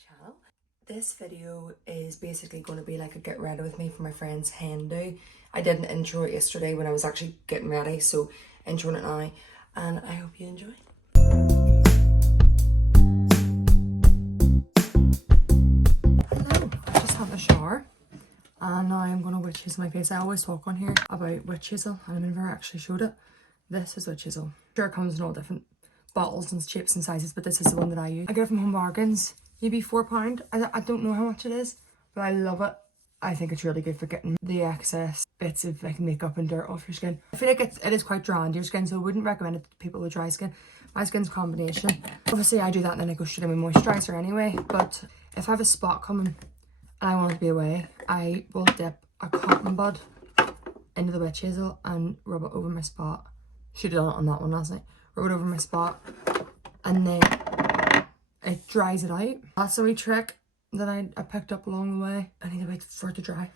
channel. This video is basically going to be like a get ready with me for my friend's hen do. I did an intro yesterday when I was actually getting ready, so introing it now, and I hope you enjoy. Hello, I just had a shower and now I'm going to witch chisel my face. I always talk on here about witch chisel and I never actually showed it. This is witch chisel. Sure, it comes in all different bottles and shapes and sizes, but this is the one that I use. I get it from Home Bargains, maybe £4. I don't know how much it is, but I love it. I think it's really good for getting the excess bits of like makeup and dirt off your skin. I feel like it is quite dry on your skin, so I wouldn't recommend it to people with dry skin. My skin's a combination. Obviously I do that and then I go straight in with moisturiser anyway, but if I have a spot coming and I want it to be away, I will dip a cotton bud into the witch hazel and rub it over my spot. Should have done it on that one last night. Rub it over my spot and then it dries it out. That's a wee trick that I picked up along the way. I need to wait for it to dry.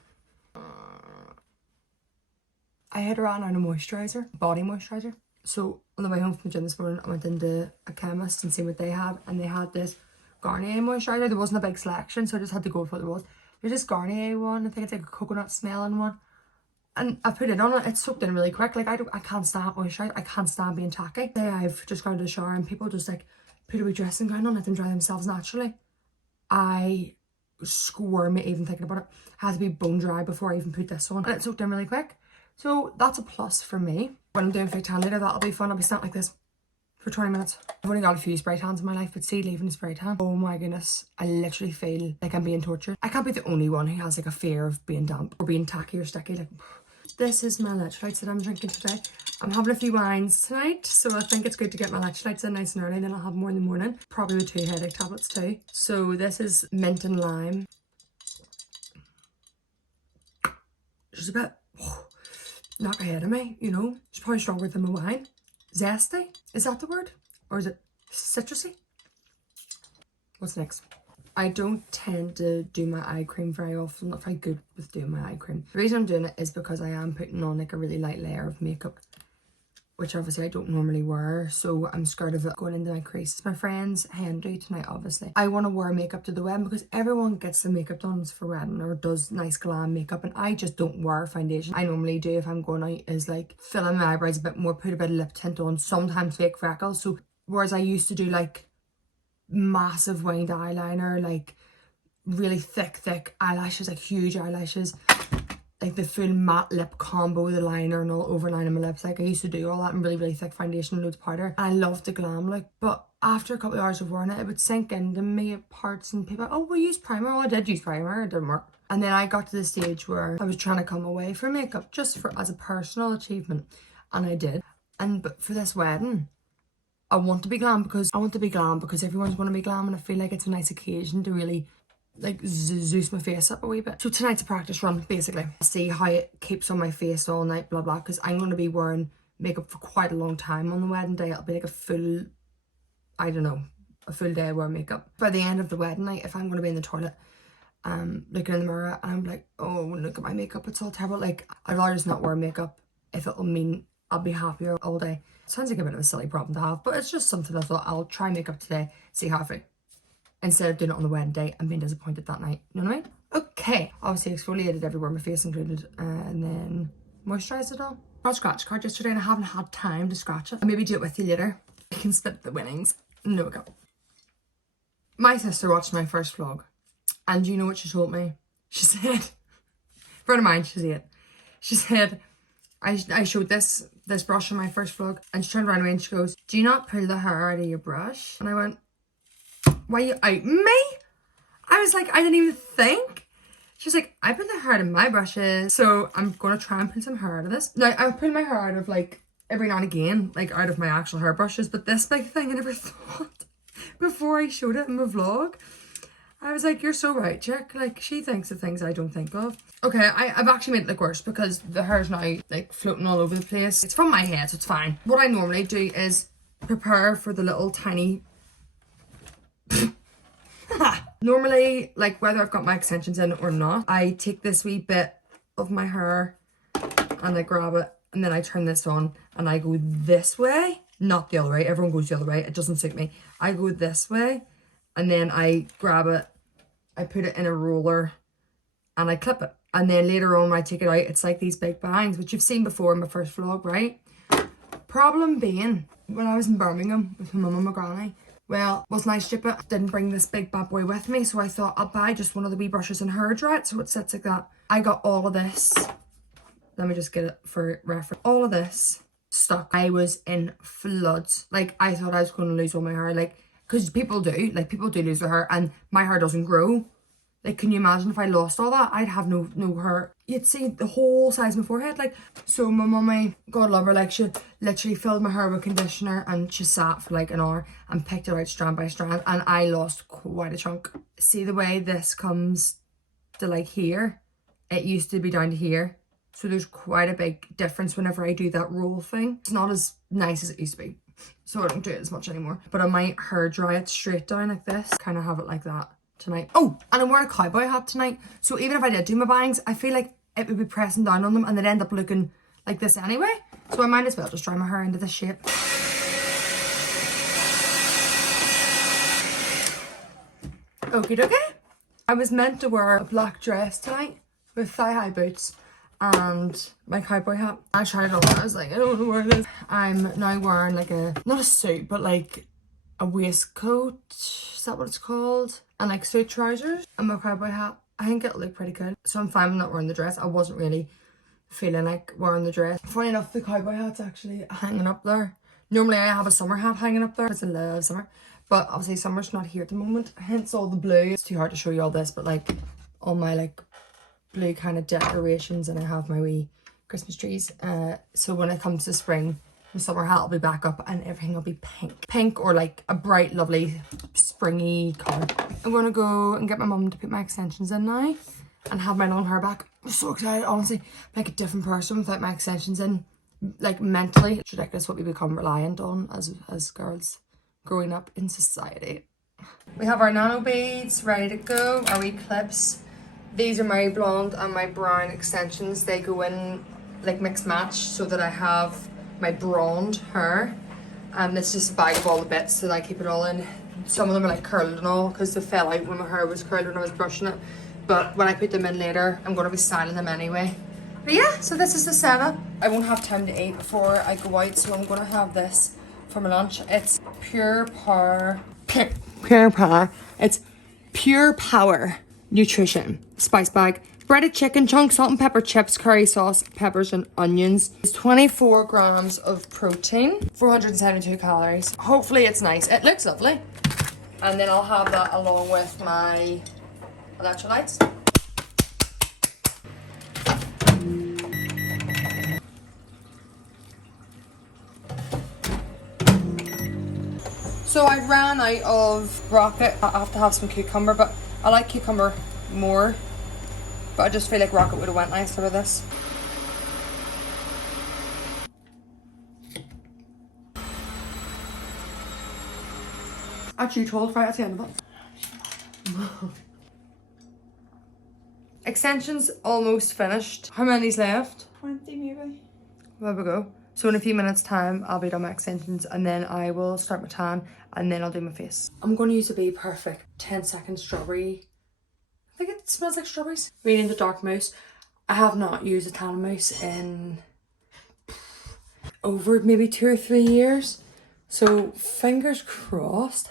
I had ran out of moisturiser, body moisturiser. So on the way home from the gym this morning, I went into a chemist and see what they had, and they had this Garnier moisturiser. There wasn't a big selection, so I just had to go for what there was. There's this Garnier one, I think it's like a coconut smelling one. And I put it on it, it soaked in really quick. Like I can't stand moisturiser, I can't stand being tacky. Say I've just gone to the shower and people just like put a wee dressing gown on, let them dry themselves naturally. I squirm it even thinking about it. It has to be bone dry before I even put this on. And it soaked in really quick. So that's a plus for me. When I'm doing fake tan later, that'll be fun. I'll be standing like this for 20 minutes. I've only got a few spray tans in my life, but see, leaving a spray tan, oh my goodness, I literally feel like I'm being tortured. I can't be the only one who has like a fear of being damp or being tacky or sticky. Like, this is my electrolytes that I'm drinking today. I'm having a few wines tonight, so I think it's good to get my electrolytes in nice and early, then I'll have more in the morning. Probably with 2 headache tablets too. So this is mint and lime. Just a bit knock ahead of me, you know. It's probably stronger than my wine. Zesty, is that the word? Or is it citrusy? What's next? I don't tend to do my eye cream very often. I'm not very good with doing my eye cream. The reason I'm doing it is because I am putting on like a really light layer of makeup, which obviously I don't normally wear, so I'm scared of it going into my crease. It's my friend's hen do tonight, obviously. I want to wear makeup to the wedding because everyone gets the makeup done for wedding or does nice glam makeup, and I just don't wear foundation. I normally do if I'm going out is like fill in my eyebrows a bit more, put a bit of lip tint on, sometimes fake freckles. So whereas I used to do like massive winged eyeliner, like really thick eyelashes, like huge eyelashes, like the full matte lip combo, the liner and all overlining my lips. Like I used to do all that in really thick foundation and loads of powder. I loved the glam look, but after a couple of hours of wearing it, it would sink into me at parts and people, oh, we use primer. Oh, I did use primer, it didn't work. And then I got to the stage where I was trying to come away from makeup just for as a personal achievement, and I did. But for this wedding, I want to be glam because everyone's going to be glam, and I feel like it's a nice occasion to really like zeus my face up a wee bit. So tonight's a practice run basically. See how it keeps on my face all night, blah blah, because I'm going to be wearing makeup for quite a long time on the wedding day. It'll be like a full, I don't know, a full day of wearing makeup. By the end of the wedding night, if I'm going to be in the toilet looking in the mirror and I'm like, oh look at my makeup, it's all terrible, like I'd rather just not wear makeup if it'll mean I'll be happier all day. Sounds like a bit of a silly problem to have, but it's just something I thought I'll try makeup today, see how I feel, instead of doing it on the wedding day and being disappointed that night. You know what I mean? Okay, obviously exfoliated everywhere, my face included, and then moisturised it all. I got a scratch card yesterday and I haven't had time to scratch it. I'll maybe do it with you later. I can split the winnings. No, we go. My sister watched my first vlog, and you know what she told me? She said, friend of mine, she's 8. She said, I showed this brush in my first vlog, and she turned around to me and she goes, do you not pull the hair out of your brush? And I went, why are you out me? I was like, I didn't even think. She's like, I put the hair out of my brushes, so I'm gonna try and pull some hair out of this. Now I pull my hair out of like every now and again, like out of my actual hair brushes, but this big thing I never thought before I showed it in my vlog. I was like, you're so right, chick. Like, she thinks of things I don't think of. Okay, I've actually made it look worse because the hair's now like floating all over the place. It's from my head, so it's fine. What I normally do is prepare for the little tiny normally, like whether I've got my extensions in or not, I take this wee bit of my hair and I grab it, and then I turn this on and I go this way, not the other way. Everyone goes the other way, it doesn't suit me. I go this way and then I grab it I put it in a roller and I clip it. And then later on when I take it out, it's like these big bangs, which you've seen before in my first vlog, right? Problem being, when I was in Birmingham with my mum and my granny, well, wasn't I stupid? I didn't bring this big bad boy with me, so I thought I'll buy just one of the wee brushes and hair dry it so it sits like that. I got all of this. Let me just get it for reference. All of this stuck. I was in floods. Like, I thought I was going to lose all my hair. Like, because people do lose their hair, and my hair doesn't grow. Like, can you imagine if I lost all that? I'd have no hair. You'd see the whole size of my forehead. Like, so my mummy, God love her, like, she literally filled my hair with conditioner and she sat for like an hour and picked it out strand by strand, and I lost quite a chunk. See the way this comes to like here? It used to be down to here. So there's quite a big difference whenever I do that roll thing. It's not as nice as it used to be. So I don't do it as much anymore. But I might hair dry it straight down like this. Kind of have it like that tonight. Oh, and I'm wearing a cowboy hat tonight. So even if I did do my bangs, I feel like it would be pressing down on them and they'd end up looking like this anyway. So I might as well just dry my hair into this shape. Okie dokie. I was meant to wear a black dress tonight with thigh-high boots and my cowboy hat. I tried it on. I was like, I don't want to wear this. I'm now wearing like not a suit, but like a waistcoat. Is that what it's called? And like suit trousers and my cowboy hat. I think it'll look pretty good. So I'm fine with not wearing the dress. I wasn't really feeling like wearing the dress. Funny enough, the cowboy hat's actually hanging up there. Normally I have a summer hat hanging up there because I love summer. But obviously summer's not here at the moment. Hence all the blue. It's too hard to show you all this, but like all my like blue kind of decorations, and I have my wee Christmas trees. So when it comes to spring, the summer hat will be back up and everything will be pink. Pink or like a bright, lovely, springy colour. I'm going to go and get my mum to put my extensions in now and have my long hair back. I'm so excited, honestly. I'm like a different person without my extensions in. Like mentally. It's ridiculous what we become reliant on as girls growing up in society. We have our nano beads ready to go, our wee clips. These are my blonde and my brown extensions. They go in like mixed match so that I have my blonde hair. And it's just a bag of all the bits so that I keep it all in. Some of them are like curled and all because they fell out when my hair was curled when I was brushing it. But when I put them in later, I'm going to be styling them anyway. But yeah, so this is the setup. I won't have time to eat before I go out, so I'm going to have this for my lunch. It's pure power. It's pure power nutrition spice bag. Breaded chicken, chunks, salt and pepper chips, curry sauce, peppers and onions. It's 24 grams of protein, 472 calories. Hopefully it's nice. It looks lovely. And then I'll have that along with my electrolytes. So I ran out of rocket. I have to have some cucumber, but I like cucumber more. But I just feel like rocket would have went nicer with this. Actually, told right at the end of it. Extensions almost finished. How many's left? 20 maybe. There we go. So in a few minutes time, I'll be done my extensions and then I will start my tan and then I'll do my face. I'm going to use a Be Perfect 10-second strawberry. I think it smells like strawberries. Reading the dark mousse. I have not used a tan mousse in over maybe 2 or 3 years. So fingers crossed.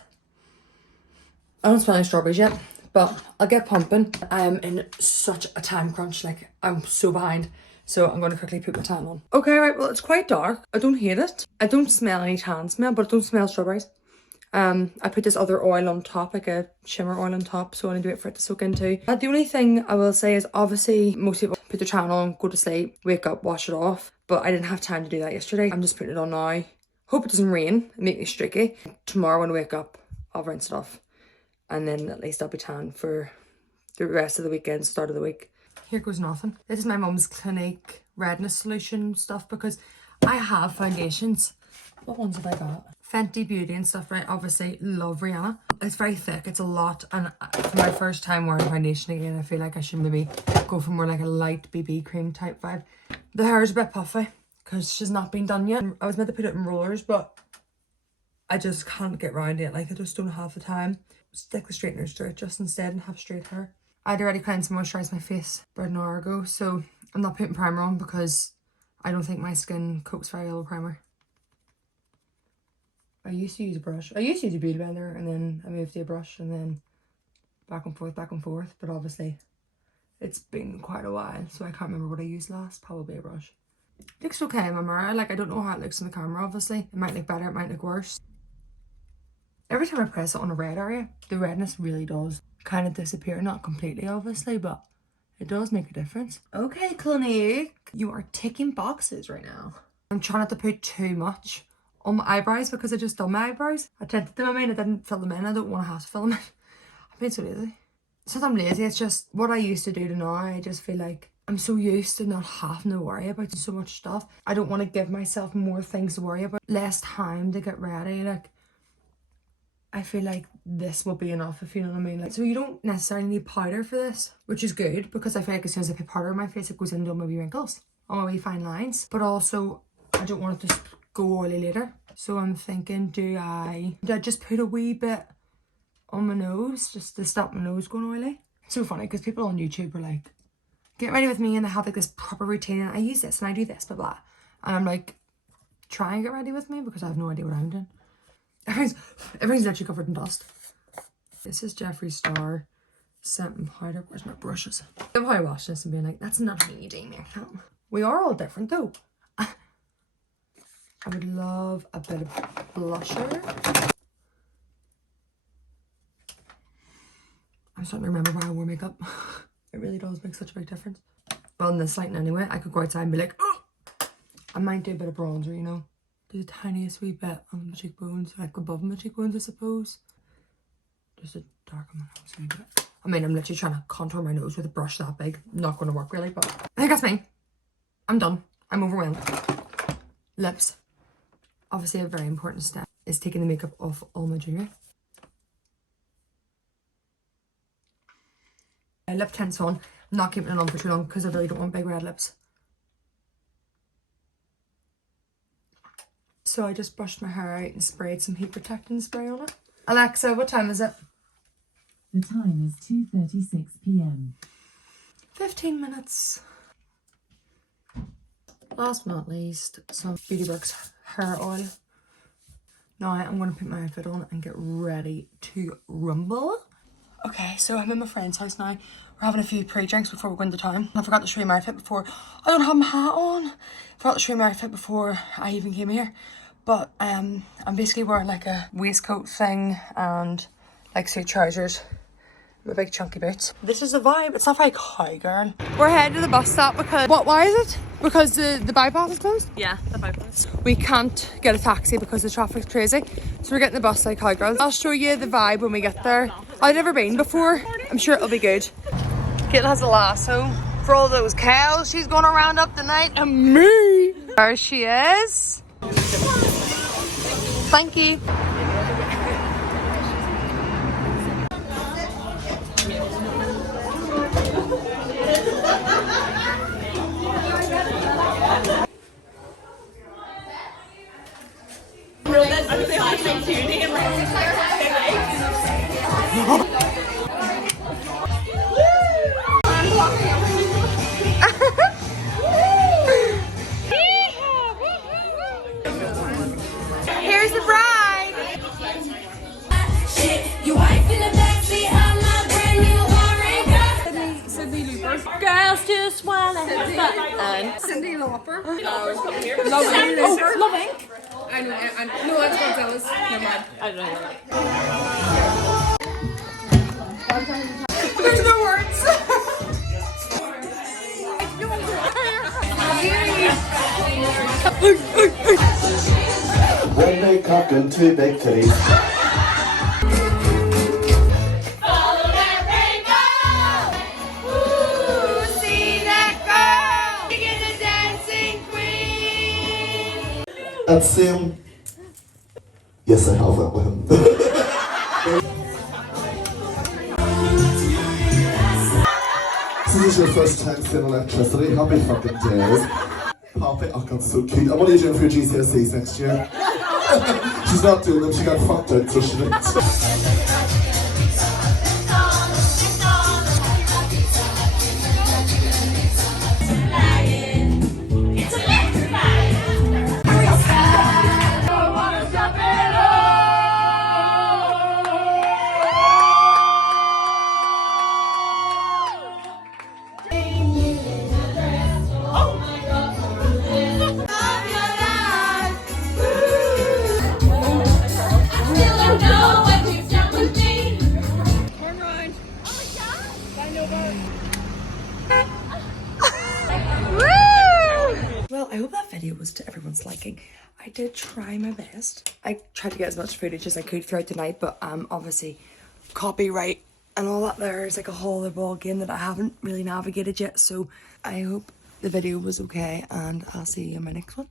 I don't smell any strawberries yet, but I'll get pumping. I am in such a time crunch, like I'm so behind. So I'm going to quickly put my tan on. Okay, right, well it's quite dark. I don't hate it. I don't smell any tan smell, but I don't smell strawberries. I put this other oil on top, like a shimmer oil on top, so I need to wait for it to soak into. The only thing I will say is obviously most people put their tan on, go to sleep, wake up, wash it off. But I didn't have time to do that yesterday. I'm just putting it on now. Hope it doesn't rain and make me streaky. Tomorrow when I wake up, I'll rinse it off. And then at least I'll be tan for the rest of the weekend, start of the week. Here goes nothing. This is my mum's Clinique redness solution stuff because I have foundations. What ones have I got? Fenty Beauty and stuff, right? Obviously, love Rihanna. It's very thick. It's a lot. And for my first time wearing foundation again, I feel like I should maybe go for more like a light BB cream type vibe. The hair is a bit puffy because she's not been done yet. I was meant to put it in rollers, but I just can't get around it. Like, I just don't have the time. stick the straighteners through it just instead and have straight hair. I'd already cleansed and moisturised my face about an hour ago, so I'm not putting primer on because I don't think my skin copes very well with primer. I used to use a brush. I used to use a beauty blender and then I moved to a brush and then back and forth, but obviously it's been quite a while, so I can't remember what I used last. Probably a brush. It looks okay in my mirror. Like, I don't know how it looks in the camera, obviously. It might look better, it might look worse. Every time I press it on a red area, the redness really does kind of disappear. Not completely, obviously, but it does make a difference. Okay, Clinique, you are ticking boxes right now. I'm trying not to put too much on my eyebrows because I just done my eyebrows. I tinted them in, I didn't fill them in. I don't want to have to fill them in. I've been so lazy. It's not that I'm lazy, it's just what I used to do to now. I just feel like I'm so used to not having to worry about so much stuff. I don't want to give myself more things to worry about. Less time to get ready. Like, I feel like this will be enough, if you know what I mean. Like, so you don't necessarily need powder for this, which is good because I feel like as soon as I put powder on my face, it goes into all my wee wrinkles, all my wee fine lines. But also, I don't want it to go oily later. So I'm thinking, do I just put a wee bit on my nose just to stop my nose going oily? It's so funny because people on YouTube are like, get ready with me, and they have like this proper routine and I use this and I do this, blah blah. And I'm like, try and get ready with me because I have no idea what I'm doing. Everything's literally covered in dust. This is Jeffree Star scent and powder. Where's my brushes? I'm probably watching this and being like, that's not me doing makeup. We are all different though. I would love a bit of blusher. I'm starting to remember why I wore makeup. It really does make such a big difference. Well, in this lighting anyway, I could go outside and be like, oh! I might do a bit of bronzer, you know. Do the tiniest wee bit on my cheekbones, like above my cheekbones, I suppose. Just to darken my nose a wee bit. I mean, I'm literally trying to contour my nose with a brush that big. Not going to work really, but I think that's me. I'm done. I'm overwhelmed. Lips. Obviously, a very important step is taking the makeup off all my jewelry. Lip tint's on. I'm not keeping it on for too long because I really don't want big red lips. So I just brushed my hair out and sprayed some heat protecting spray on it. Alexa, what time is it? The time is 2:36 p.m. 15 minutes. Last but not least, some Beauty Works hair oil. Now I'm going to put my outfit on and get ready to rumble. Okay, so I'm in my friend's house now. We're having a few pre-drinks before we go into town. I forgot to show you my outfit before. I don't have my hat on. I forgot to show you my outfit before I even came here. But I'm basically wearing like a waistcoat thing and like suit trousers. My big chunky boots. This is a vibe. It's not very cowgirl. We're heading to the bus stop because... What? Why is it? Because the bypass is closed? Yeah, the bypass. We can't get a taxi because the traffic's crazy. So we're getting the bus like cowgirls. I'll show you the vibe when we get there. I've never been before. I'm sure it'll be good. Caitlin has a lasso for all those cows she's going to round up tonight. And me! There she is. Thank you. Here's the bride. You wife in the backseat of my brand new Warren. Cindy Lauper. Girls just wanna have fun. And Cindy Lauper. Love Inc. And no, that's Gonzalez. Never mind. I don't know. There's no words. One big cock and two big titties. Follow that rainbow. Ooh, see that girl. Singing the dancing queen. That's yes, I have that one. This is your first time seeing electricity. Happy fucking days. Pop it. Oh, God, so cute. And what are you doing for your GCSEs next year? She's not doing them. She got fucked out, so she didn't. thinking. I did try my best. I tried to get as much footage as I could throughout the night, but obviously copyright and all that there is like a whole other ball game that I haven't really navigated yet. So I hope the video was okay, and I'll see you in my next one.